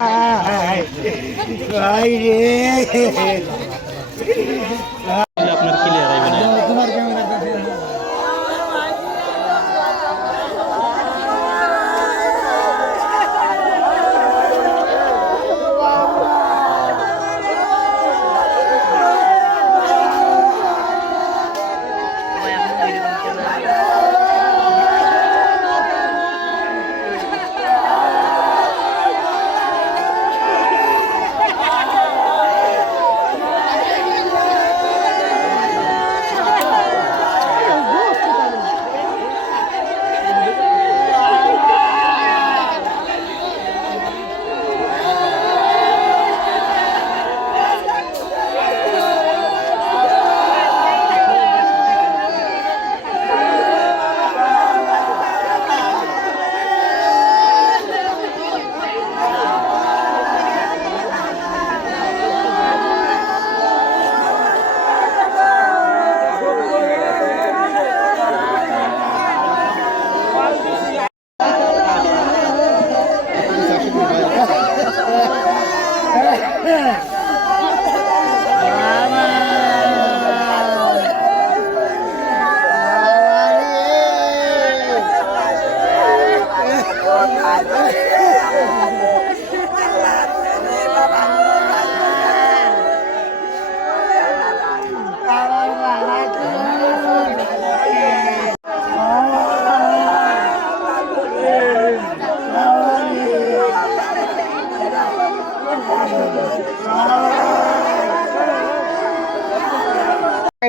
আপনার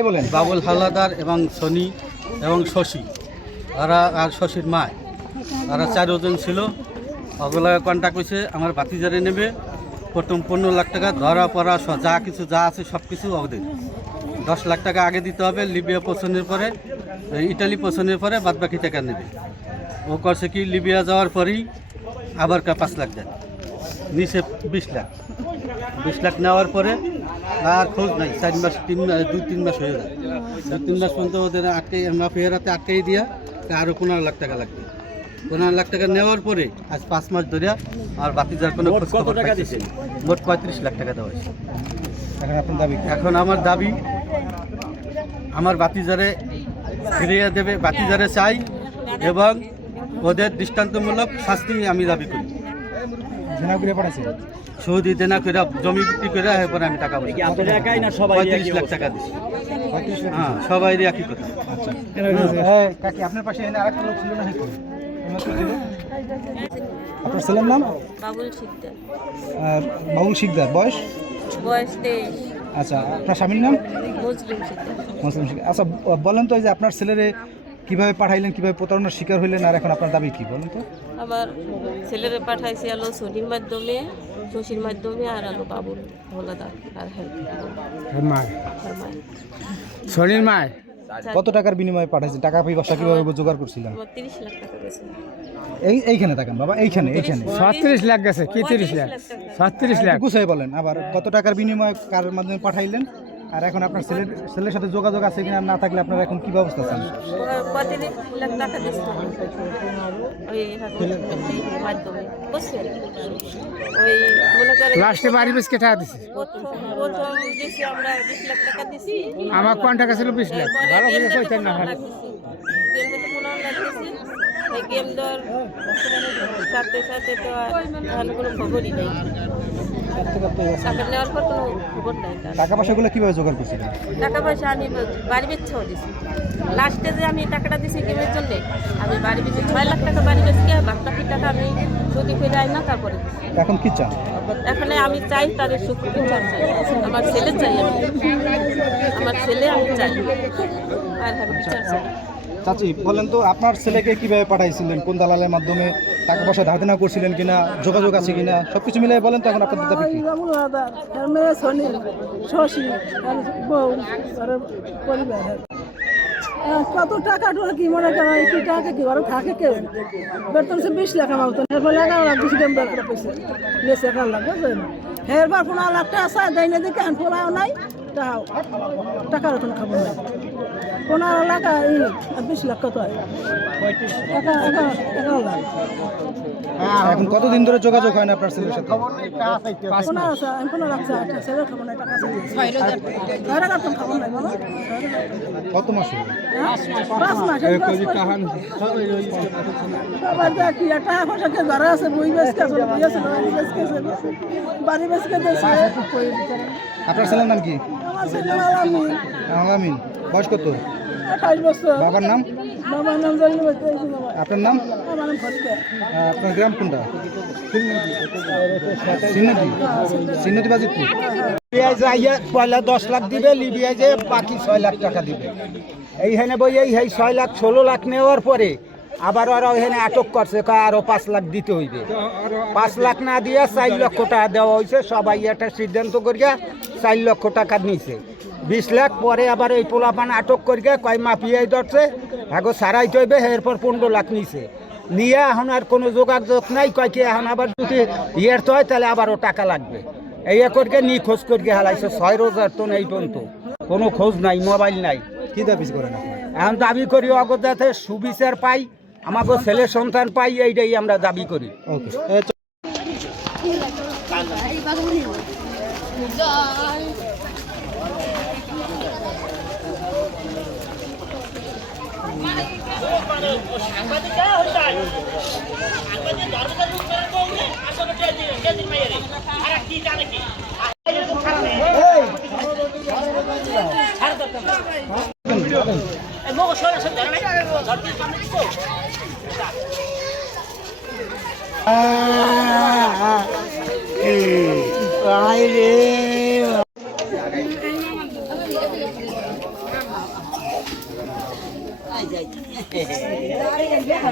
বলেন? বাবুল হাওলাদার এবং সনি এবং শশী। তারা আর শশীর মা। ওরা চারজন ছিল। ওগুলো কন্ট্যাক্ট হয়েছে, আমার বাতিজারে নেবে। প্রথম পনেরো লাখ টাকা, ধরা পড়া যা কিছু, যা আছে সব কিছু ওদের। দশ লাখ টাকা আগে দিতে হবে, লিবিয়া পছন্দের পরে ইটালি পছন্দের পরে বাদ বাকি টাকা নেবে। ও করছে কি, লিবিয়া যাওয়ার পরেই আবার কা পাঁচ লাখ দেয়। নিচে বিশ লাখ। বিশ লাখ নেওয়ার পরে আর খোঁজ নাই। চার মাস তিন মাস দুই তিন মাস হয়ে যায়। তিন মাস পর্যন্ত ওদের আটকে মাফিয়ারাতে আটকাই দিয়া তা আরও পনেরো লাখ টাকা লাগবে। পনেরো লাখ টাকা নেওয়ার পরে আজ পাঁচ মাস ধরে আর বাতিজার কোনো খোঁজ খবর পাইতেছি না। মোট পঁয়ত্রিশ লাখ টাকা দেওয়া হয়েছে। এখন আপনার দাবি এখন আমার দাবি আমার বাতিজারে ফিরিয়ে দেবে বাতিজারে চাই এবং ওদের দৃষ্টান্তমূলক শাস্তি আমি দাবি করি। জেনা করে পাঠাইছে সৌদি দেনা করে জমি বিক্রি করে এরপরে আমি টাকা বলি আপনারা একাই না সবাই পঁয়ত্রিশ লাখ টাকা দিচ্ছি হ্যাঁ সবাই একই কথা। আচ্ছা। হ্যাঁ, কাকি আপনার পাশে এনে আরেকটা লোক ছিল না নাকি আপনার ছেলের নাম? বাবুল শিকদার। বাবুল শিকদার বয়স? বয়স আচ্ছা আপনার স্বামীর নাম? মুসলিম শিকদার। মুসলিম শিকদার। আচ্ছা বলেন তো এই যে আপনার ছেলেরে কীভাবে পাঠাইলেন কীভাবে প্রতারণার শিকার হইলেন আর এখন আপনার দাবি কি বলেন তো? আবার ছেলেরে পাঠাইছে আলো সোনির মাধ্যমে শশীর মাধ্যমে আর আলো বাবুল হলাদার আর হেল্প আর মায় কত টাকার বিনিময়ে পাঠাইছেন টাকা পয়সা কীভাবে জোগাড় করছিলেন? আমার তিরিশ লাখ টাকা গেছে। এই এইখানে থাকেন বাবা এইখানে এইখানে। ছত্রিশ লাখ গেছে কি তিরিশ লাখ? ছত্রিশ লাখ। গুছাই বলেন আবার কত টাকার বিনিময়ে কার মাধ্যমে পাঠাইলেন? আর এখন আপনার ছেলের ছেলের সাথে যোগাযোগ আছে কিনা না থাকলে আপনার এখন কি ব্যবস্থা মনে করেন লাস্টে বাড়ি বেশ কেটে দিছে। প্রথম প্রথম দিছি আমরা বিশ লাখ টাকা দিছি। আমার কোন টাকা ছিল বিশ লাখ। ভালো করে কইতেন না ভালো। গেম দর সাথে সাথে তো আর কোনো খবরই নেই। নেওয়ার পর কোনো খবর নাই টাকা পয়সাগুলো কীভাবে জোগাড় করছিলেন? টাকা পয়সা আমি বাড়ি বেচছেও দিছি। লাস্টে যে আমি টাকাটা দিছি গেমের জন্যে? আমি বাড়ি বেচে ছয় লাখ টাকা বাড়ি বেচকে বাকি টাকা আমি যদি ফিরে আই না তারপরে এখন কি চান? এখানে আমি চাই তাদের সুখ বিচার চাই। আমার ছেলে চাই আমি। আমার ছেলে আমি চাই। আর হ্যাঁ বিচার চাই। চাচি, বলেন তো, আপনার ছেলেকে কীভাবে পাঠাইছিলেন? কোন দালালের মাধ্যমে টাকা পয়সা ধার দেনা করছিলেন কিনা, যোগাযোগ আছে কিনা? সবকিছু মিলিয়ে বলেন তো এখন আপনাদের দাবি কি? কত টাকা টুকা কি মনে করেন? কি টাকা কি ঘরে থাকে কেউ? বেতন সে বিশ লাখ আমার তো এরপর এগারো লাখ দাম বের করে পয়সা। বেশি এগারো লাখ বুঝলেন? এরপর পনেরো লাখ টাকা দেয় না দেখে আন পোলাও নাই। টাকাও টাকার কোনো খবর নাই পনেরো লাখ আর বিশ লাখ কত এখন কতদিন ধরে যোগাযোগ হয় না আপনার ছেলের সাথে? কত মাস? বাড়ি বেচকে আপনার ছেলের নাম কি? আমিন। বয়স কত? বাবার নাম? আপনার নাম? আপনার গ্রাম কোনটা? সিন্নতি। সিন্নতি বাজিতপুর। লিবিয়ায় যাইয়ে পয়লা দশ লাখ দিবে লিবিয়ায় যে বাকি ছয় লাখ টাকা দিবে। এইখানে বই এই এই ছয় লাখ ষোলো লাখ নেওয়ার পরে আবার ওরা ওইখানে আটক করছে আরও পাঁচ লাখ দিতে হইবে। পাঁচ লাখ না দিয়ে চার লক্ষ টাকা দেওয়া হয়েছে সবাই একটা সিদ্ধান্ত করিয়া চার লক্ষ টাকা নিছে। বিশ লাখ পরে আবার এই পোলাপান আটক করিয়া কয় মাফিয়াই ধরছে আগো সারাই হইবে এরপর পনেরো লাখ নিছে। নিয়ে এখন আর কোনো যোগাযোগ নাই কয় কি এখন আবার যদি ইয়ের তো হয় তাহলে আবারও টাকা লাগবে। এই করিকে নি খোঁজ করিকে হালাইছে ছয় রোজার তো নেই পর্যন্ত। কোনো খোঁজ নাই মোবাইল নাই। কি দাবি করেন এখন দাবি করি অগদাতে সুবিচার পাই আমাকে ছেলে সন্তান পাই এইটাই আমরা দাবি করি। ওকে। যায় Friday.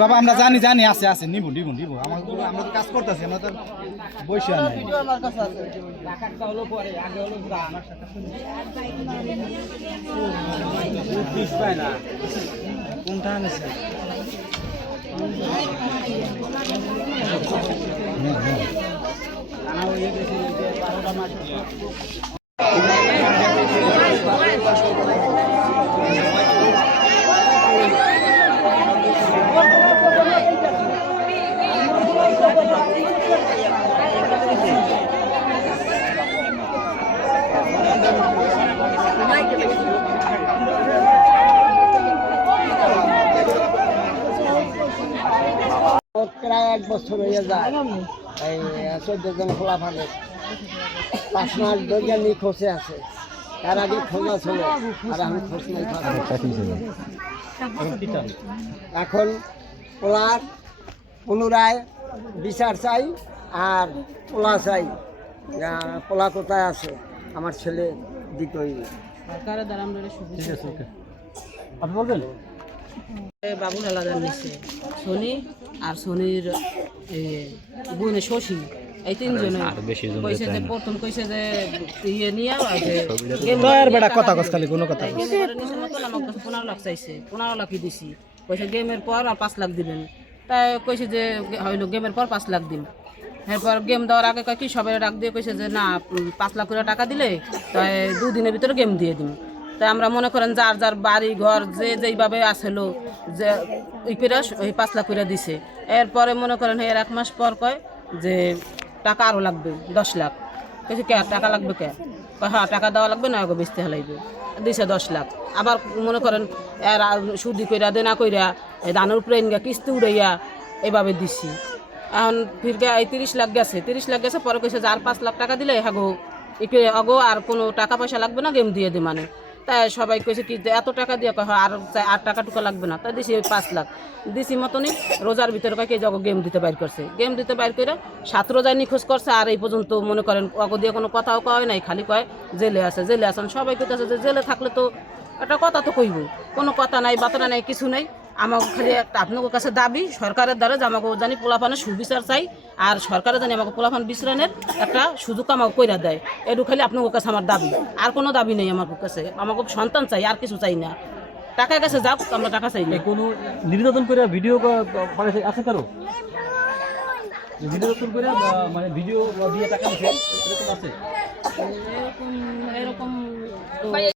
বাবা আমরা জানি জানি আছে আছে নিবো নিবো নিবো। আমার আমরা তো কাজ করতেছি আমরা তো বসে নাই কোনটা আনেছে? বছর হয়ে যায়। এই চোদ্দ জন খোলা ফাঁকে পাঁচ মাস ধরে নিখোঁজে আছে। তার আগে খোঁজা ছিল আর এখন খোঁজ নাই এখন পোলার পুনরায় বিচার চাই আর পোলা চাই। পোলা কোথায় আছে? আমার ছেলে দিতে হইবে বাবুল আলাদা নিচ্ছে শনি আর শনির বোনে শশী। এই তিনজনে কইছে যে প্রথম কইছে যে ইয়ে নিয়ে আর বেটা কথা কস খালি কোনো কথা পনেরো লাখ চাইছে পনেরো লাখই দিছি। কইছে গেমের পর আর পাঁচ লাখ দিবেন। তাই কইছে যে হইল গেমের পর পাঁচ লাখ দিন। এরপর গেম দেওয়ার আগে কয় কি সবাই ডাক দিয়ে কইছে যে না পাঁচ লাখ করে টাকা দিলে তাই দুদিনের ভিতরে গেম দিয়ে দিন। তাই আমরা মনে করেন যার যার বাড়ি, ঘর, যে যেইভাবে আসলো যে ওই করে ওই পাঁচ লাখ করে দিছে। এরপরে মনে করেন এর এক মাস পর কয় যে টাকা আরও লাগবে, দশ লাখ। কইছে কে টাকা লাগবে কে? হ্যাঁ টাকা দেওয়া লাগবে না বেচতে হালাইবে। দিছে দশ লাখ। আবার মনে করেন এর সুদি কইরা, দেনা কইরা ধানের উপরে ইনগা কিস্তি উড়াইয়া এভাবে দিছি। এখন ফিরকে এই তিরিশ লাখ গেছে, তিরিশ লাখ গেছে, পরে কইছে যার পাঁচ লাখ টাকা দিলে হাগো একে, অগো, আর কোনো টাকা পয়সা লাগবে না, গেম দিয়ে দি মানে। তাই সবাই কইছে কি এত টাকা দিয়ে কয়, "হ্যাঁ, আর আর টাকা টুকা লাগবে না। তাই দিছি ওই পাঁচ লাখ। দিছি মতনই রোজার ভিতরে কয় কে জগো গেম দিতে বাইর করছে। গেম দিতে বাইর করে সাত রোজায় নিখোঁজ করছে আর এই পর্যন্ত মনে করেন অগ দিয়ে কোনো কথাও কয় নাই খালি কয় জেলে আছে জেলে আছেন সবাই কইতেছে যে জেলে থাকলে তো একটা কথা তো কইব কোনো কথা নাই বাতরা নাই কিছু নাই। আমাকে খালি একটা আপনাদের কাছে দাবি সরকারের দ্বারা যে আমাকে জানি পোলাপানের সুবিচার চাই আর সরকারের জানি আমাকে পোলাপান বিশ্রানের একটা সুযোগ আমাকে কইরা দেয়। এটু খালি আপনাদের কাছে আমার দাবি। আর কোনো দাবি নেই আমার কাছে। আমাকে সন্তান চাই আর কিছু চাই না। টাকার কাছে যাক আমরা টাকা চাই না। কোনো নির্যাতন করে ভিডিও আছে কারও? নির্যাতন করে মানে ভিডিও দিয়ে টাকা এরকম আছে? এরকম এরকম